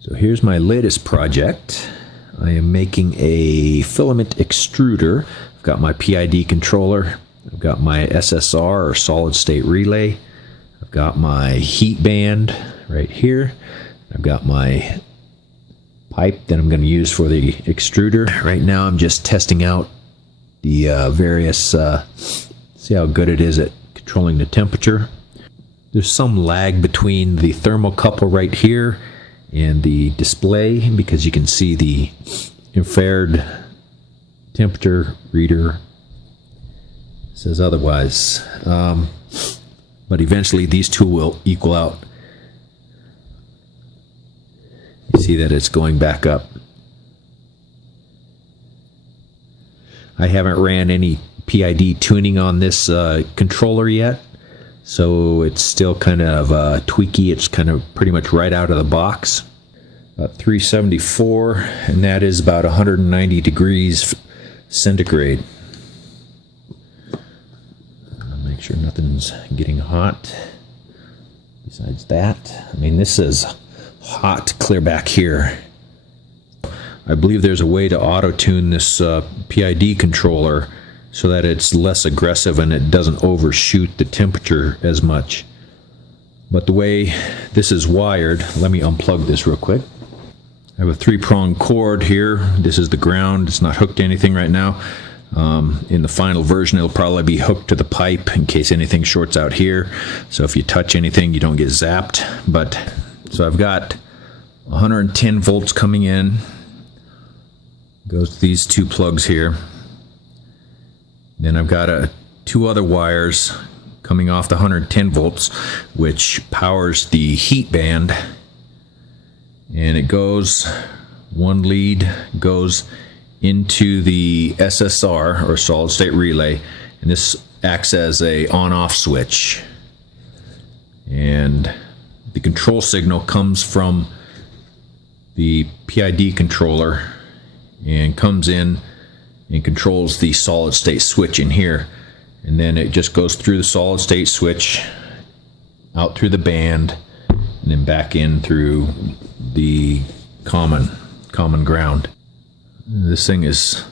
So here's my latest project. I am making a filament extruder. I've got my PID controller. I've got my SSR or solid state relay. I've got my heat band right here. I've got my pipe that I'm going to use for the extruder. Right now I'm just testing out the various, see how good it is at controlling the temperature. There's some lag between the thermocouple right here and the display because you can see the infrared temperature reader says otherwise. But eventually these two will equal out. You see that it's going back up. I haven't ran any PID tuning on this controller yet, so it's still kind of tweaky. It's kind of pretty much right out of the box. About 374, and that is about 190 degrees centigrade. Make sure nothing's getting hot. Besides that, I mean, this is hot clear back here. I believe there's a way to auto-tune this PID controller so that it's less aggressive and it doesn't overshoot the temperature as much. But the way this is wired, let me unplug this real quick. I have a 3-prong cord here. This is the ground. It's not hooked to anything right now. In the final version, it'll probably be hooked to the pipe in case anything shorts out here. So if you touch anything, you don't get zapped. But so I've got 110 volts coming in. Goes to these two plugs here. Then I've got two other wires coming off the 110 volts, which powers the heat band. And it goes, one lead goes into the SSR or solid state relay, and this acts as a on-off switch. And the control signal comes from the PID controller and comes in and controls the solid state switch in here, and then it just goes through the solid state switch out through the band and then back in through the common ground. This thing has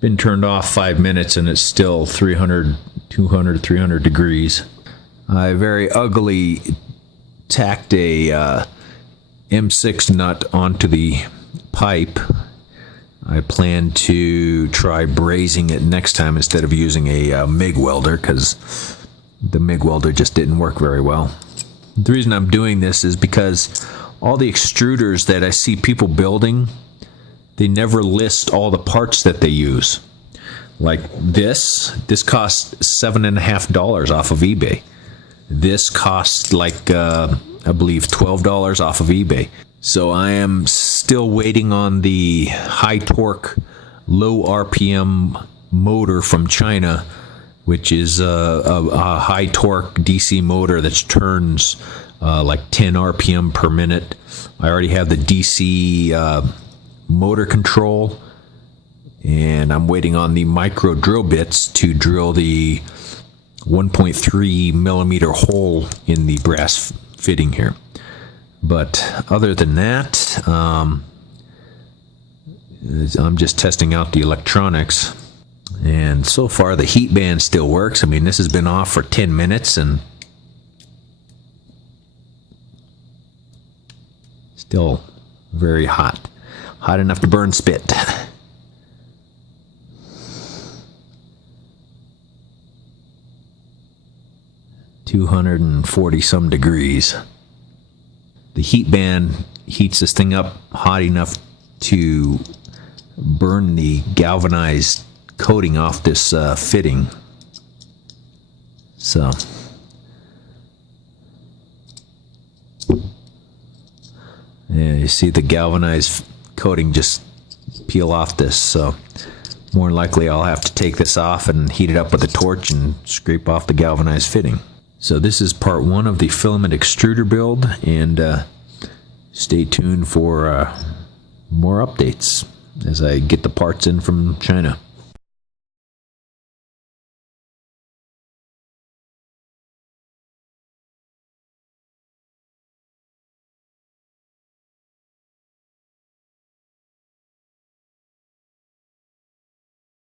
been turned off 5 minutes and it's still 300 degrees. I very ugly tacked a M6 nut onto the pipe. I plan to try brazing it next time instead of using a MIG welder, because the MIG welder just didn't work very well. The reason I'm doing this is because all the extruders that I see people building, they never list all the parts that they use. Like this costs $7.50 off of eBay. This costs like, I believe $12 off of eBay. So I am still waiting on the high torque, low RPM motor from China, which is a high torque DC motor that turns like 10 RPM per minute. I already have the DC motor control, and I'm waiting on the micro drill bits to drill the 1.3 millimeter hole in the brass fitting here. But other than that, I'm just testing out the electronics, and so far the heat band still works. I mean, this has been off for 10 minutes and still very hot. Hot enough to burn spit. $240 some degrees. The heat band heats this thing up hot enough to burn the galvanized coating off this fitting. So yeah, you see the galvanized coating just peel off this, so more than likely I'll have to take this off and heat it up with a torch and scrape off the galvanized fitting. So this is part 1 of the filament extruder build, and stay tuned for more updates as I get the parts in from China.